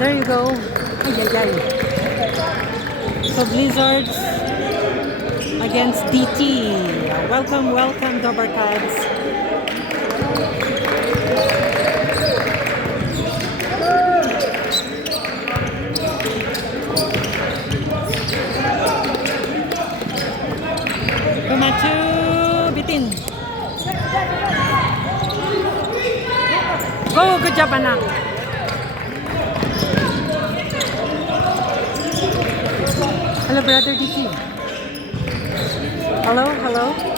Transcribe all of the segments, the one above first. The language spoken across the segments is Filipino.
There you go. Ay, ay, ay. So Blizzards against DT. Welcome, welcome, Dobercats. Kumachu bitin. Go, good job, anak. Hello, brother DT. Hello, hello.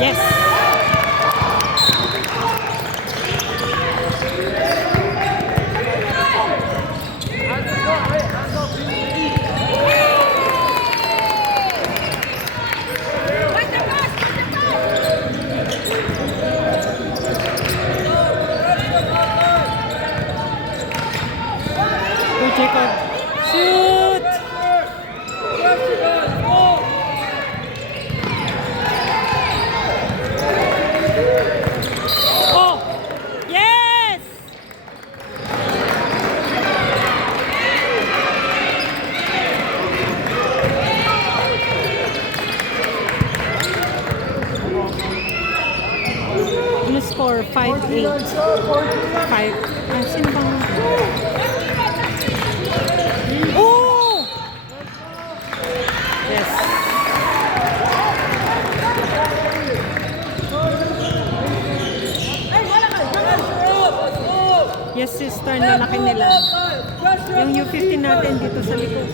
Yes. Go Jacob. Shoot. Score 5-8. 5. Ah, sino bang? Oh! Yes. Yes, sister, nalaki nila. Yung U18 natin dito sa likod.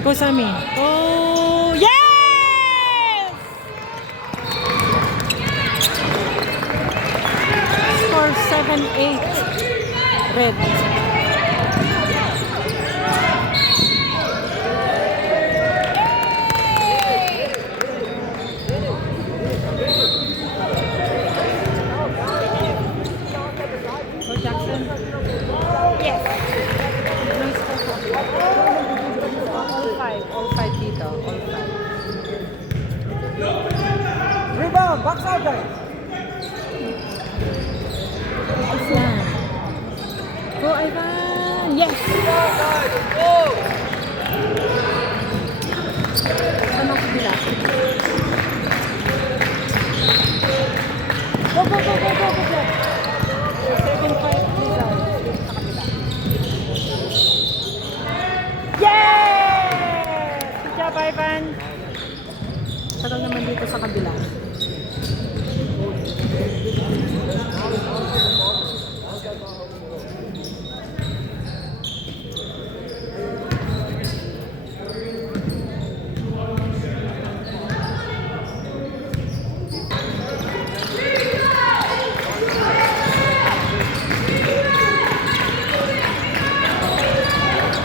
Go, Sammy. Oh, yeah! 7-8 red. Go Jackson. Yes. Nice. All five dito. All five. Rebound, box out guys. Islam. Go, Ivan! Yes! Ano ko nila? Go, go, go, go, go, go, go! 7-5 result. Yes! Good job, Ivan! Tagal naman dito sa kabila.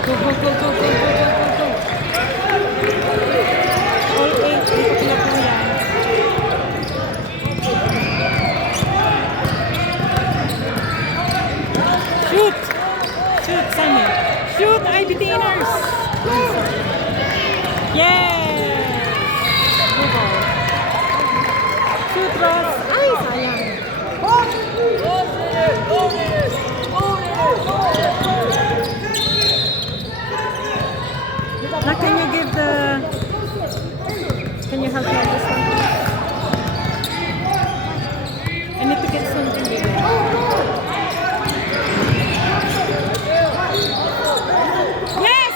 Go, go, go, go, go, go, go, go, go. All 8, dito na po yan. Shoot! Shoot, Sunny. Shoot, IBTNers! Yes! Good ball. Shoot, Ross. Ay, sayang. Now, can you give the... Can you help me on this one? I need to get something bigger. Yes!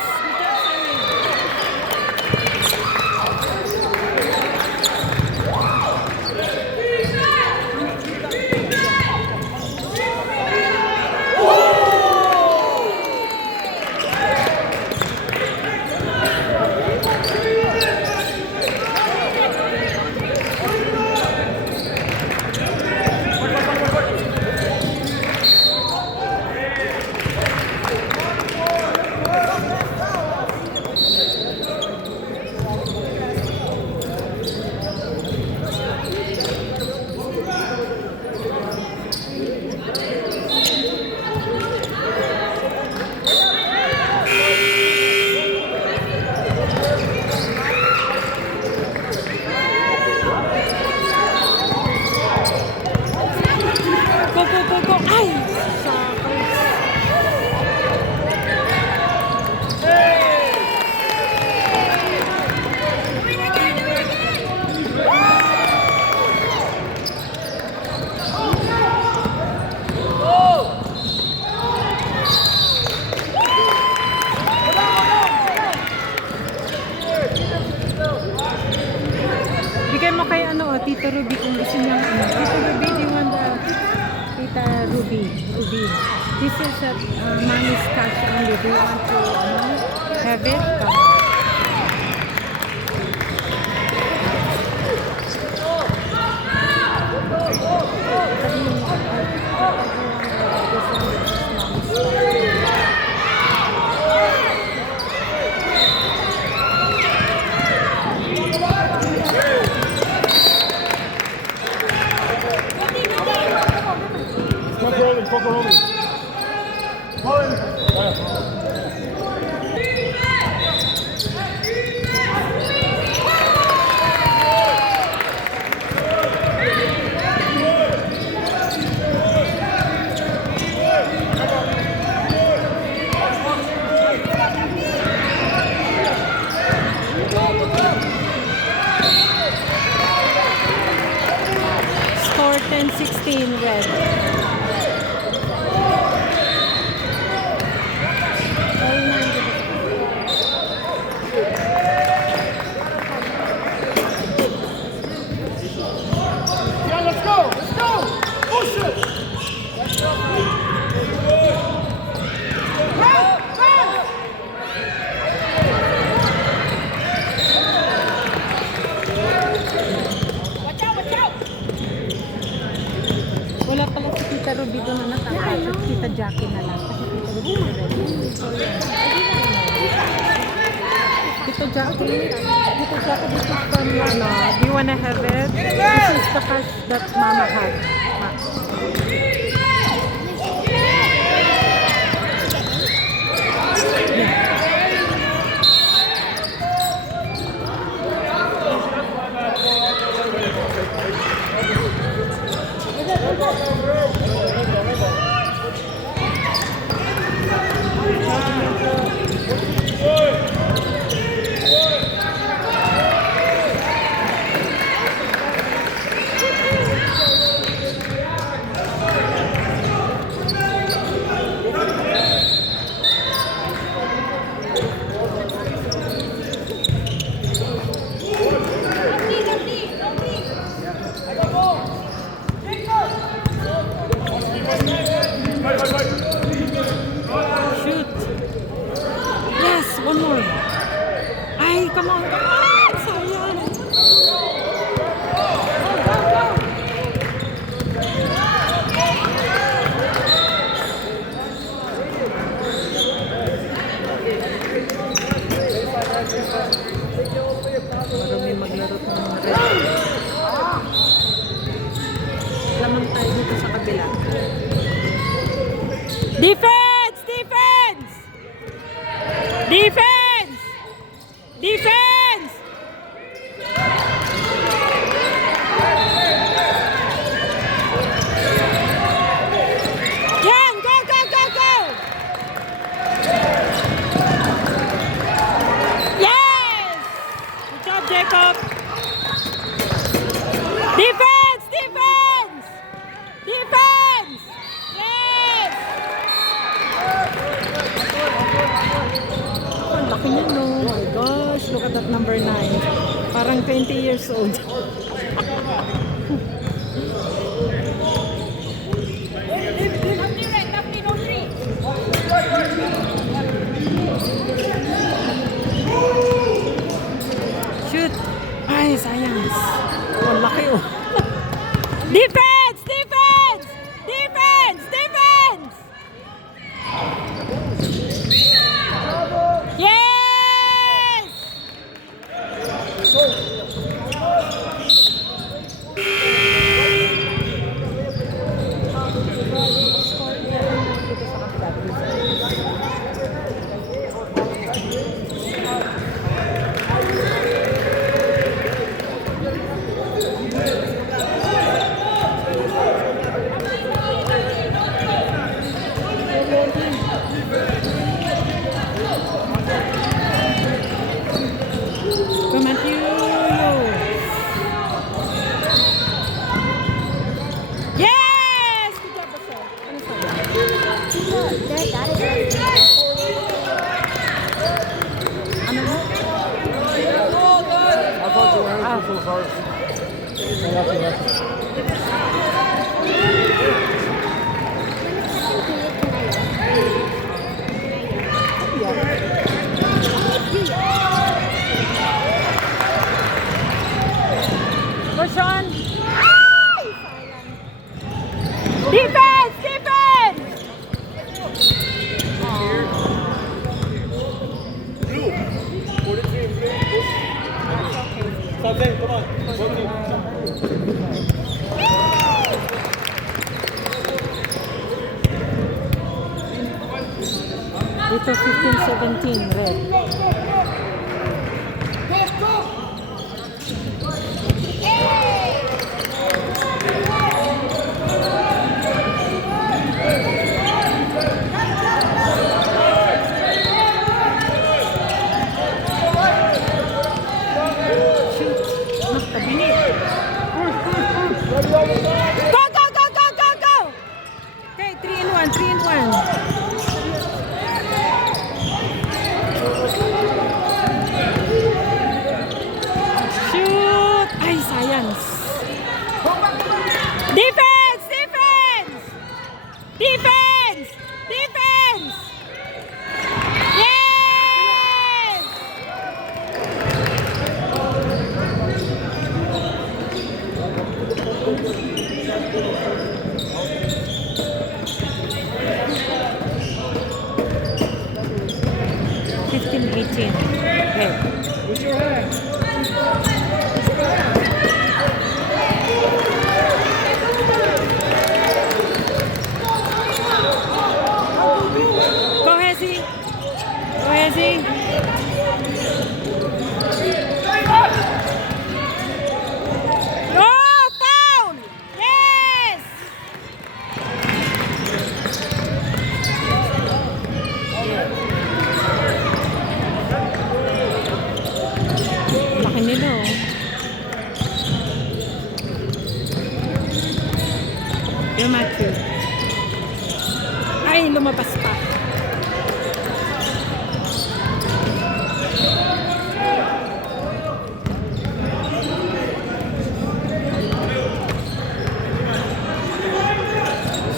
Go, go, go, go. Ay! Bigay mo kay ano, Tito Ruby kung gusto niya ano. Tito Ruby, do you want the Tita Ruby? Ruby. This is a mommy's cash only. Do you want to have it? Come. Score 10-16 red. Yeah, let's go! Let's go! Push it! Wala pala si Tita Ruby doon na nakakasya. Tita Jackie na lang. Kasi Tita Ruby na rin. Tita Jackie, this is from Mama. Do you wanna have it? This is the cash that Mama had. Defense! Defense! Defense! Defense! Yan! Go, go, go, go! Yes! Good job, Jacob! Defense! Defense! Defense! Yes! Ang laki niya, no? Oh my gosh, look at that number 9. Parang 20 years old. Shoot! Ay, sayang. Ang laki, oh. Defense! Defense! Defense! Defense! Yes! Come at you! Yes! Good job, Basa. Ano sabi? Ano mo? I thought your hands were so hard. Sean. Defense! Defense! Something, come on. One team. Dito 15-17, red. Go, go, go, go, go, go! Okay, 3-1, 3-1. Shoot! Ay, science. Defense! Defense! Defense! Defense! Yes! Fifteen, 18. Okay. With your hands. Go, Hezzy. Go, Hezzy. Oh, foul! Yes! Laki nila, oh. Yung Matthew. Ay, lumabas pa.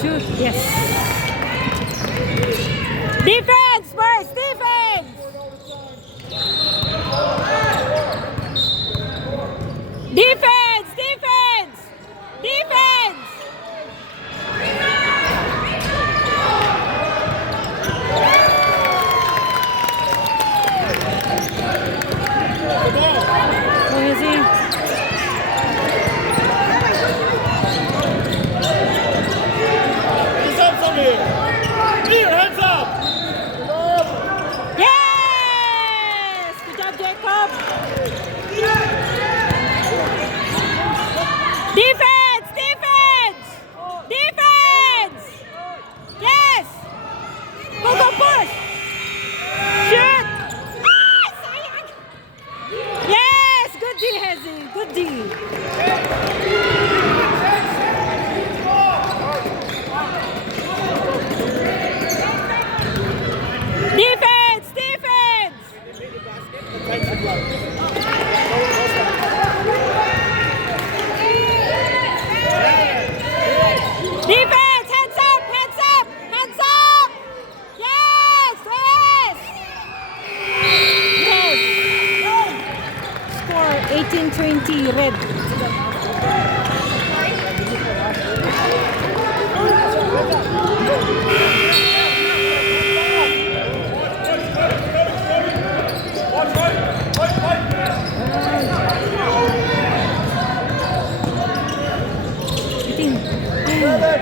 Shoot, yes. Defense first, defense! Defense, defense! Defense! Where is he? He's up from here. Good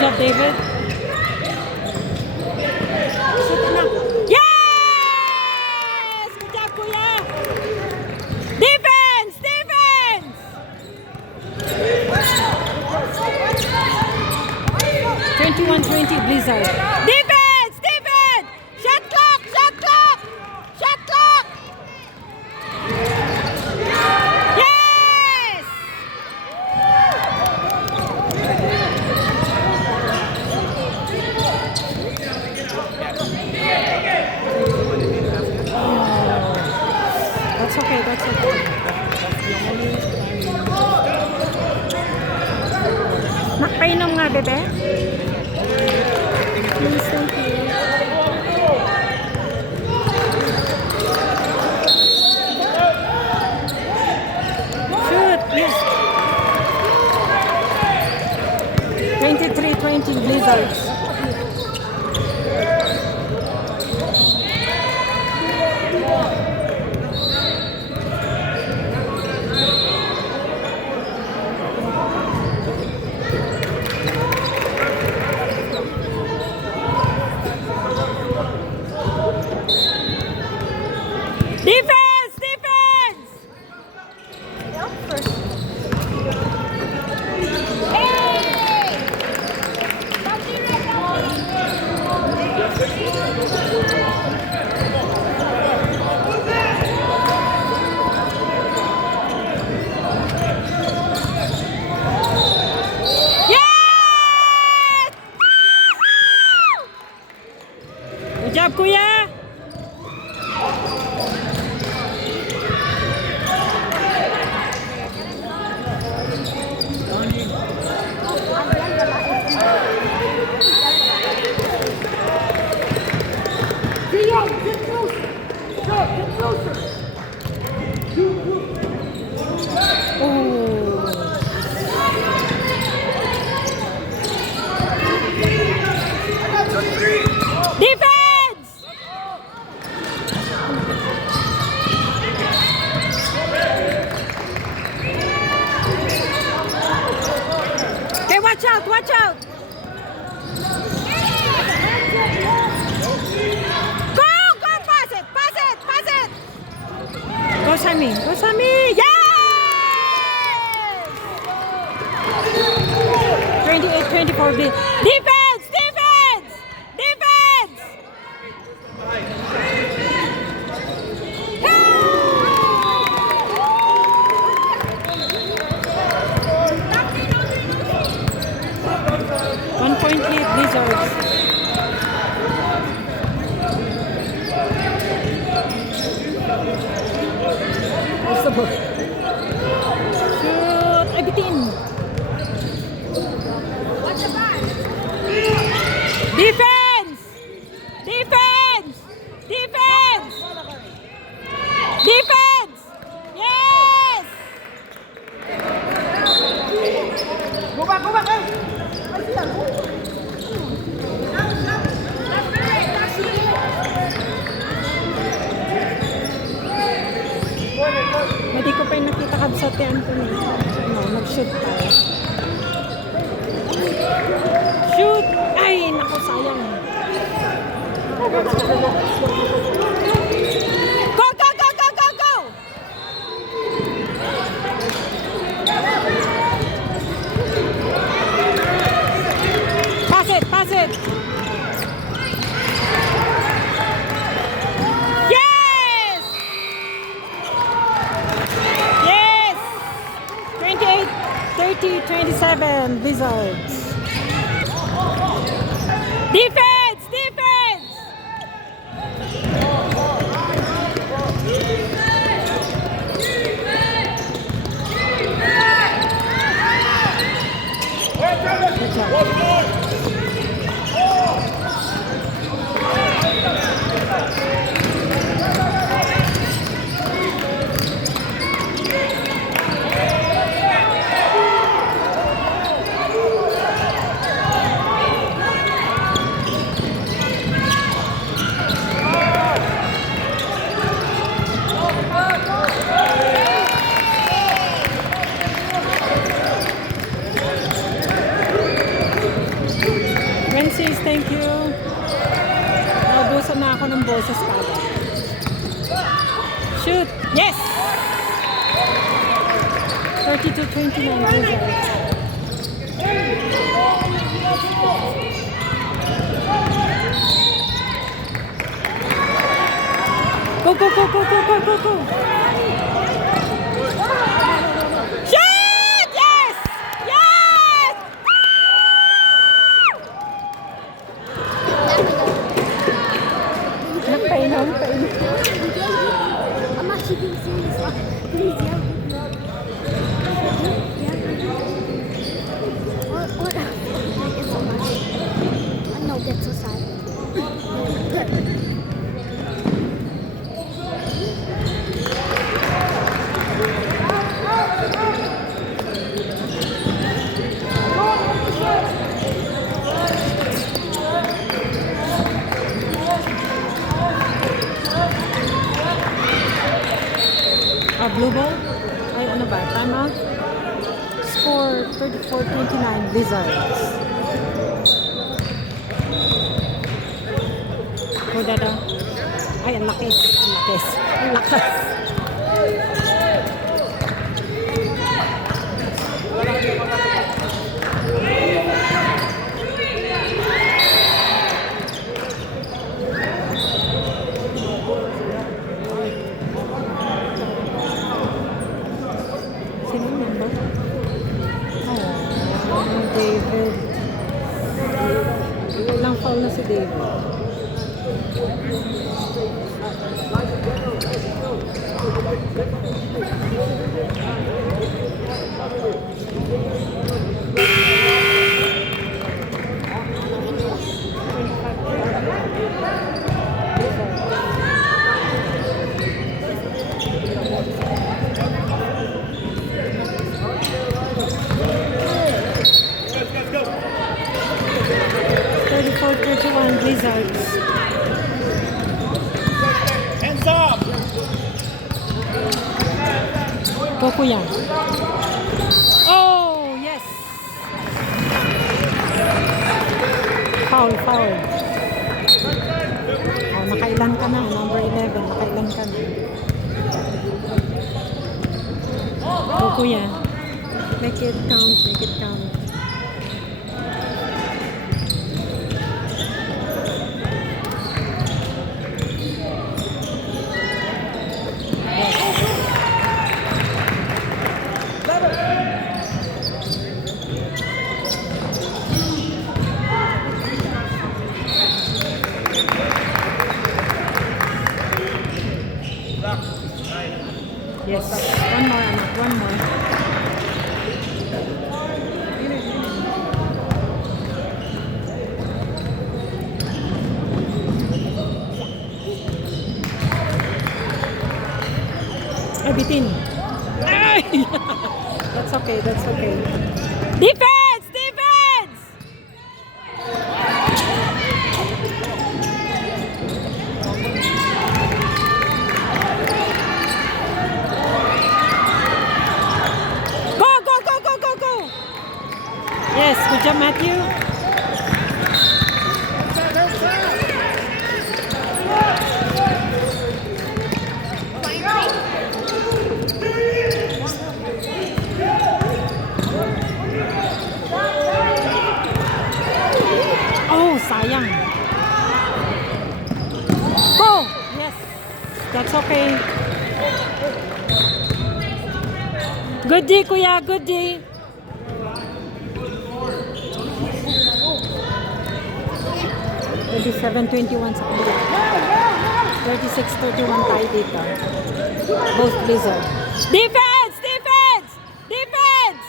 job, David. Yes! Good job, Kuya. Defense! Defense! 21-20 Blizzard. Defense! Defense! Shot clock! Shot clock! Shot clock! Yes! That's okay, that's okay. Nakpainom nga, bebe? Please, thank you. Shoot, yes. 23-20 Blizzards. Defense! Defense! Yes! Good job, Kuya! Theo, get closer. Go, get closer. Defense! Okay, watch out, watch out! Go, go, pass it, pass it, pass it! Go, Sammy, go, Sammy! Yes! 28-24, defense, defense, defense! One point lead, Blizzards. What's the ball? Shoot! Ay, bitin! Defense! Defense! Defense! Defense! Yes! Go back, hey! Hindi ko pa yung nakita ka sa Ate Anthony. No, nag-shoot tayo. Shoot! Ay, naku, sayang. Go, go, go, go, go, go! Pass it, pass it! Yes! Yes! 28-30-27 Blizzards. Defense! Defense! Good job. pesos kada. Shoot! Yes! 30-29 Blizzards. Go, go, go, go, go, go, go, go! Shoot! Yes! Yes! Napainom. I'm actually being serious. Please, yeah. What? I get so much. I know, get so sad. Blue ball? Ay, ano ba? Time out? Score 34-29 Blizzards. Go, Dada. Ay, ang lakas. Ang lakas. Ang lakas. David. Ilang foul na si David. Blizzards. Hands up! Go, kuya. Oh, yes! Foul, foul. Oh, nakailan ka na. Number 11. Nakailan ka na. Go, kuya. Make it count. Make it count. Yes, one more, anak, one more. Ay, bitin. Ay! That's okay, that's okay. Defense! Defense! Yes, good job, Matthew. Oh, sayang. Go! Yes, that's okay. Good D, kuya, good D. 27-21 sa kanila. 36-31 tayo dito. Both Blizzard. Defense! Defense! Defense!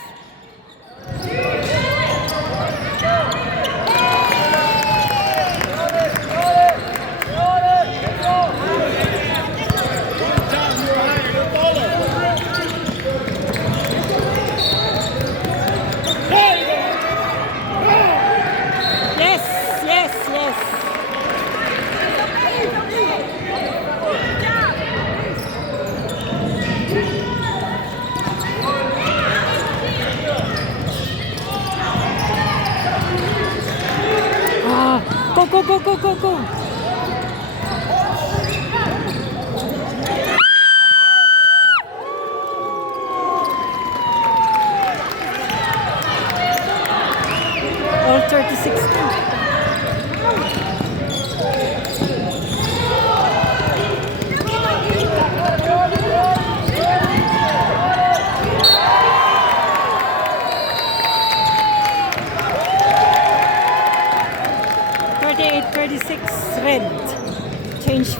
Yes! Yes! Yes! Go, go, go, go, go, go.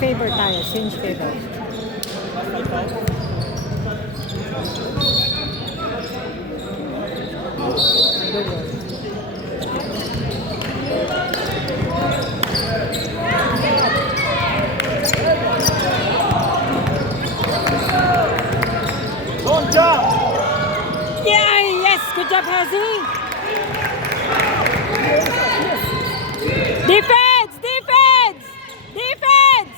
favor tayo. Change favor. Long jump. Yeah, yes, good job, Hazy. Defense, defense, defense.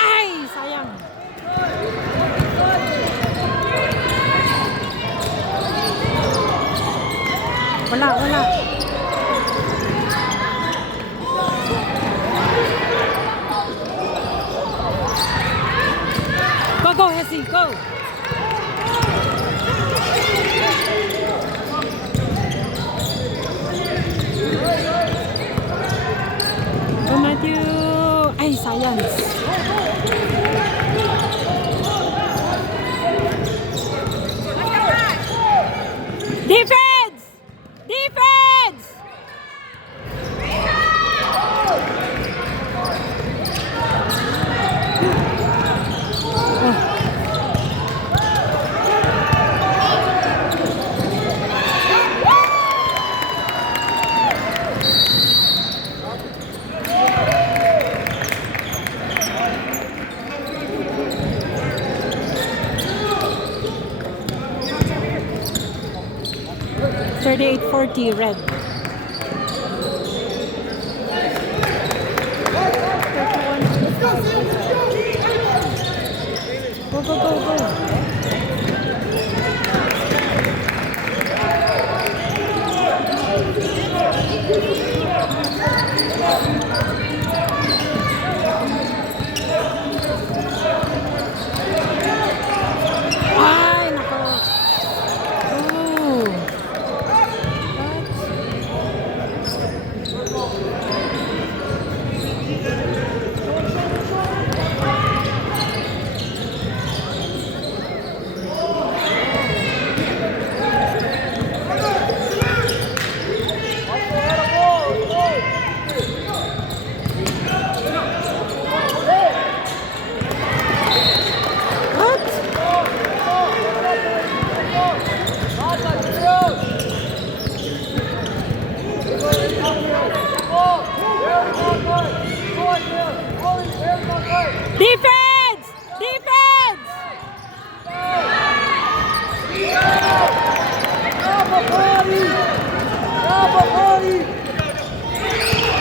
Ay, sayang. Wala, wala. Go, go, Hesi, go. Go, Matthew. Ay, sayang. Defense! Defense! Oh. 38-40 red. 31. Go, go, go, go. Ay, nako. Oh. Defense! Defense!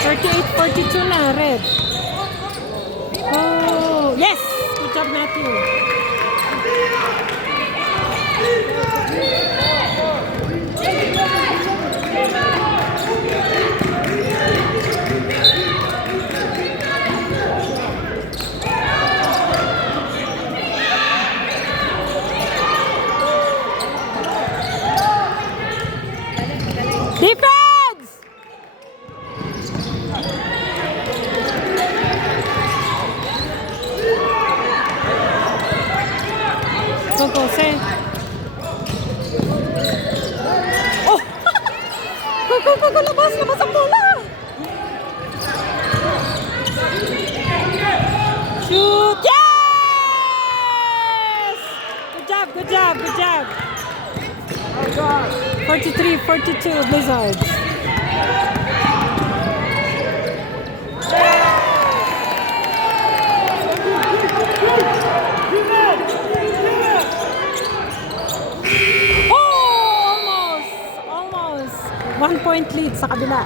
38-42 na, red. Oh, yes! Good job, Matthew. Defense! Go, go, say. Oh! Go, go, go, go, labas, labas ang bola! Shoot! Yes! Good job, good job, good job. 43-42 Blizzards. Oh, almost. 1 point lead sa kabila.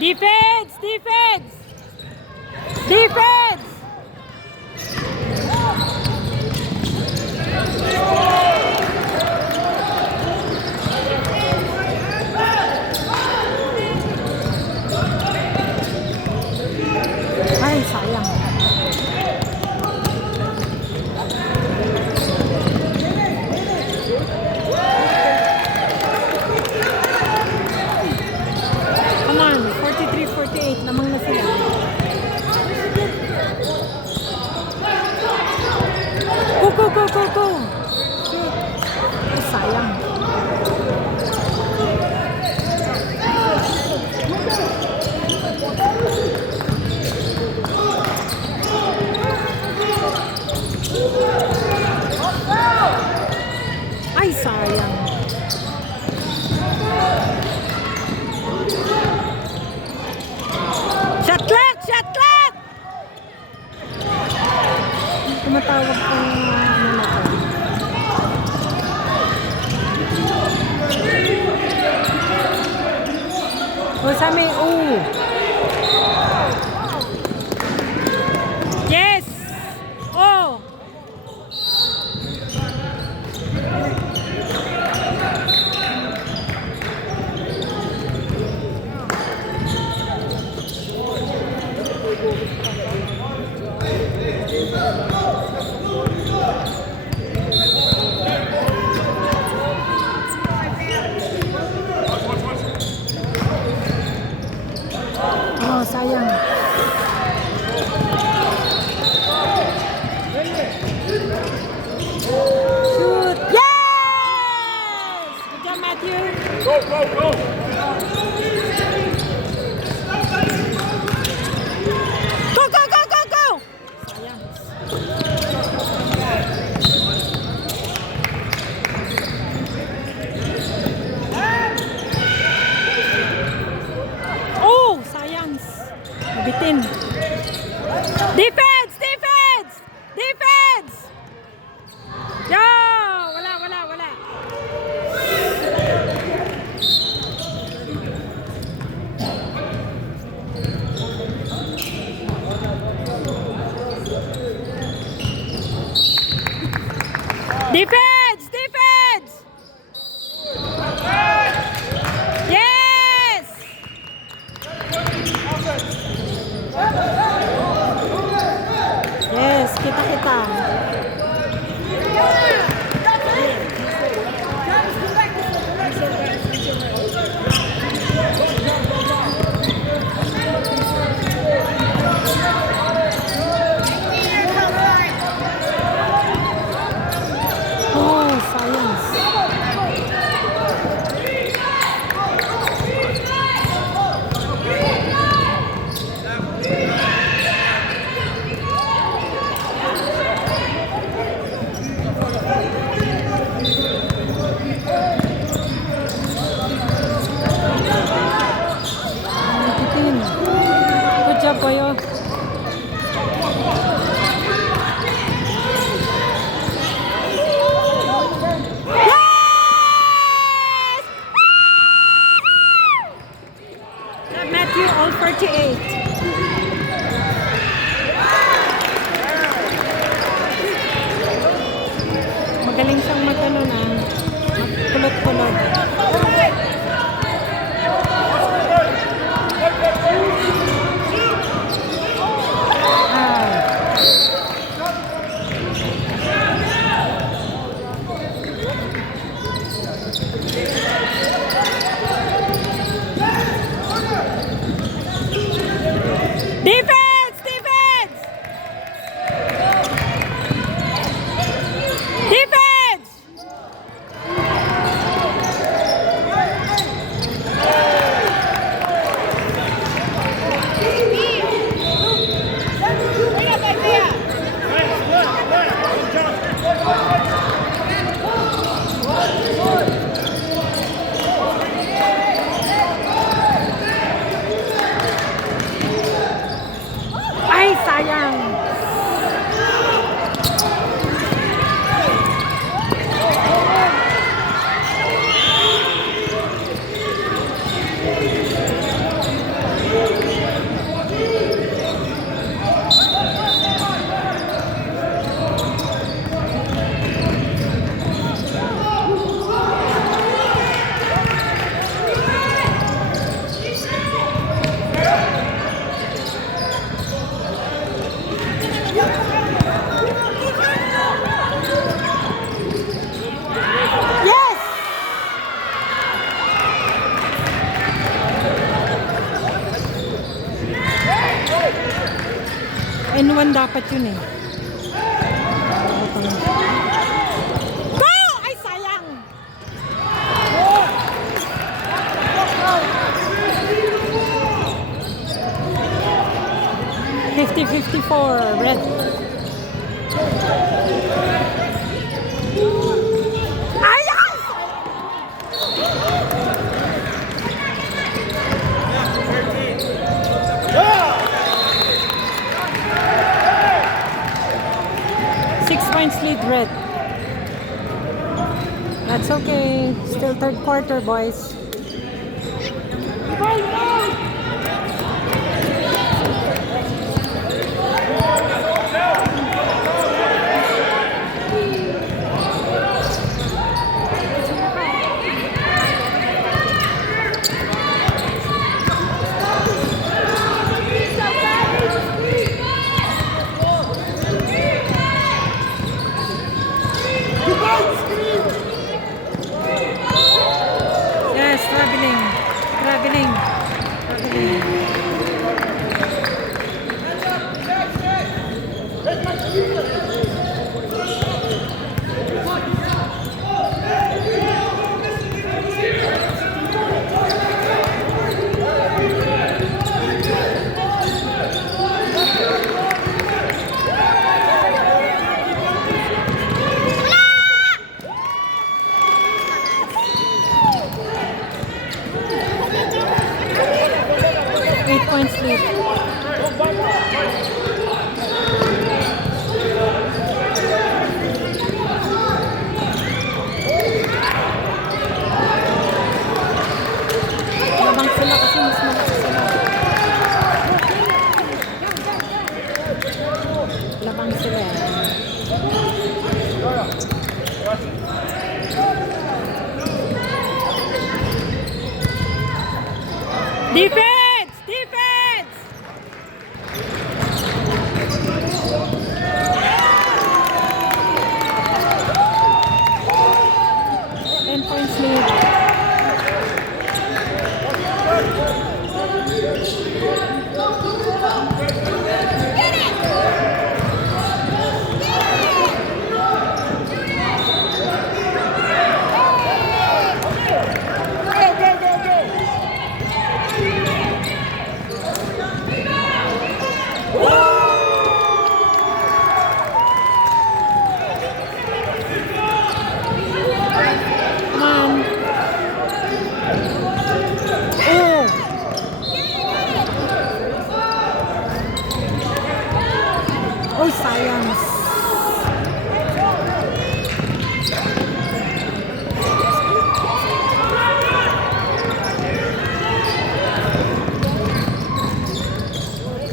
Defense! Defense! Defense! Ay, sayang. Oh, sayang. Shoot! Yes! Good job, Matthew. Go, go, go. Go, go, go, go, go! Sayang. Oh, sayang. Nabitin. Defense! Defense! Defense! Yo! Wala, wala, wala. Defense! Defense! Yes! Yes, kita-kita. Oh, science. Good job, Boyo. Yes! Matthew, all 48. Magaling siyang magano na. Kulot-kulot. Defense! Defense! Defense! Ay, sayang. Yes! N1 dapat yun eh. Go! Ay, sayang! 50-54, red. Ay, ay! 6 points lead, red. That's okay. Still third quarter, boys. Nag-aabang sila. Defense! Defense! Ten points lead. Oh, science.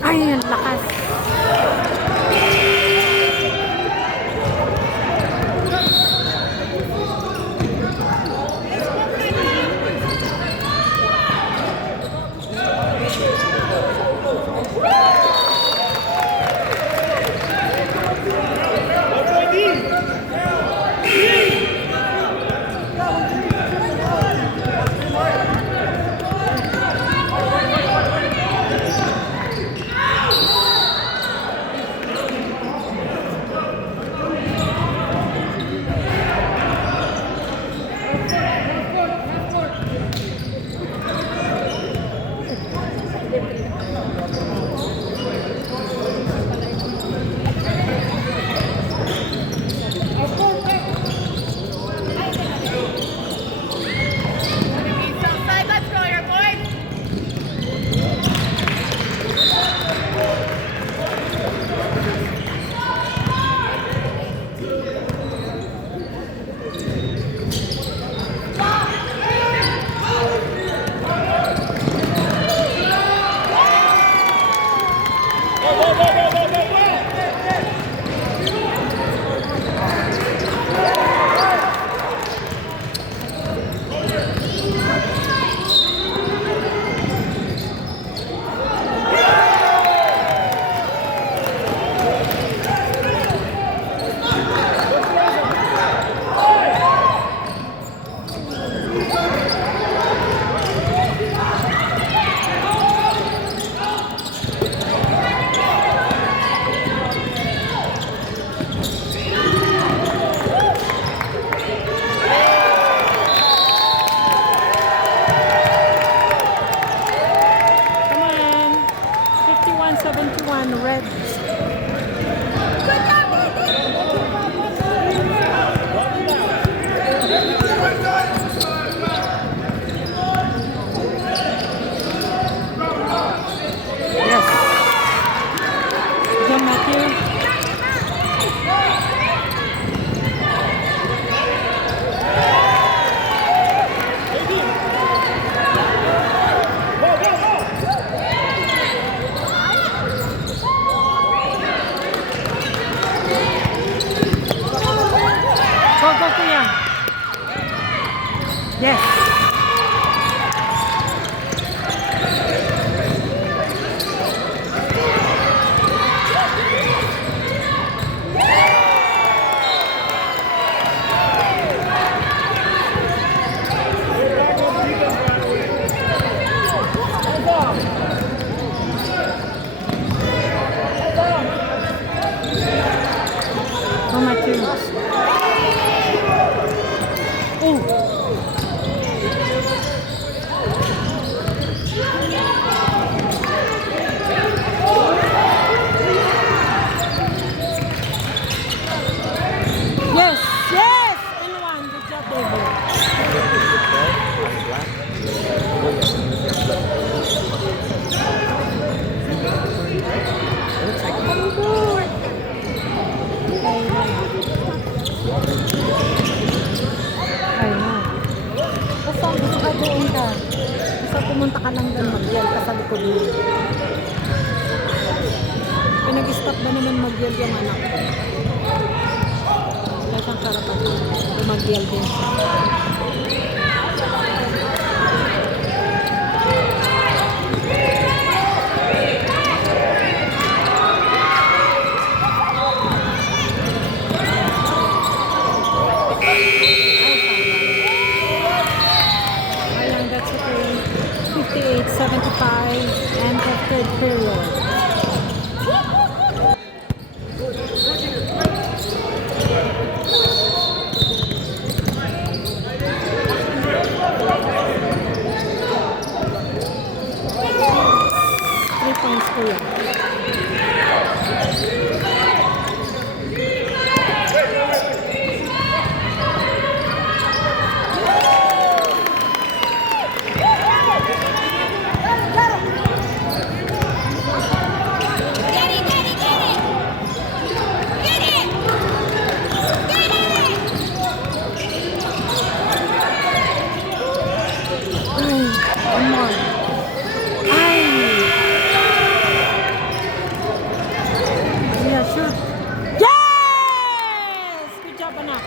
Ay, ang lakas. Yes. Oh my goodness. Oh. Yes, yes! And one. Good job, baby. Ay, no. Basta gusto ka doon ka. Basta pumunta ka lang doon, mag-gel ka sa likod mo. Pinag-stop Dapat ba naman mag-yell yung anak? Wala siyang karapatan. Mag-yell din siya. Ayan, that's okay. 58-75 and the third period. Three points po yan. Come on. Ay! Yeah, sure. Yes! Good job, anak.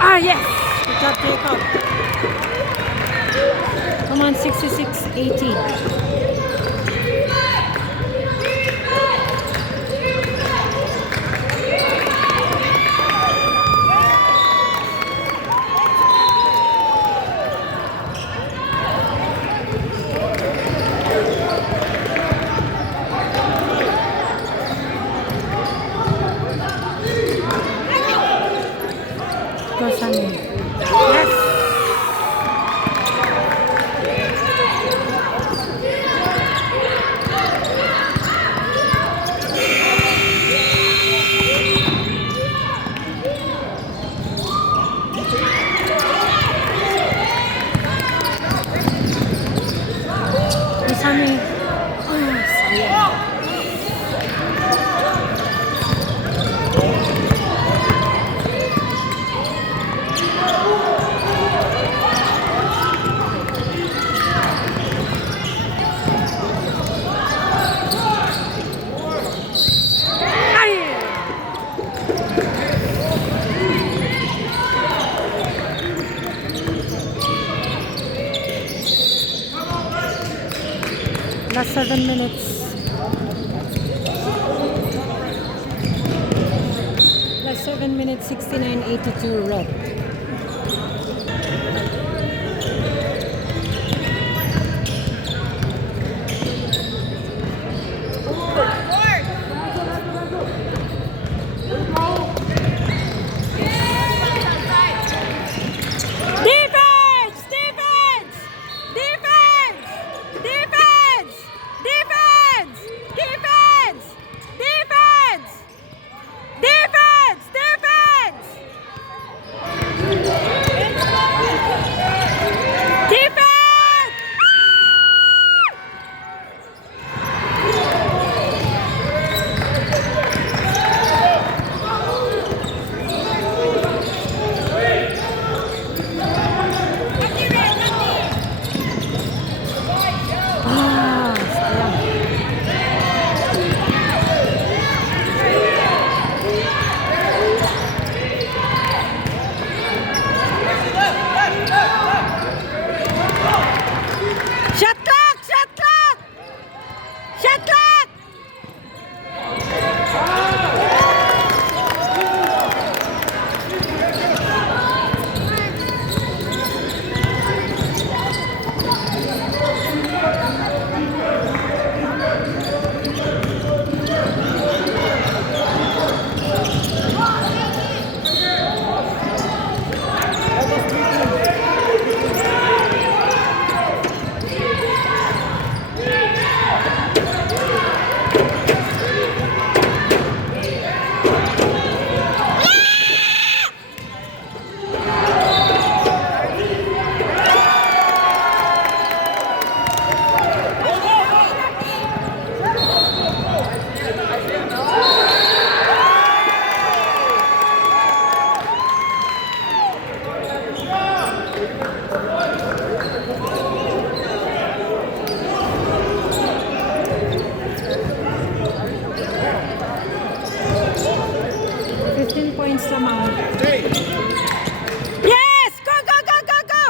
Ah, yes! Good job, Jacob. Come on, 66-18. Yes! Masami. Oh, sayang. Last 7 minutes. Last 7 minutes, 69-82 red. Defense! Defense! Defense! Defense! Defense! Defense! Defense! Defense! Defense! points lamang. Stay. Yes! Go, go, go, go, go!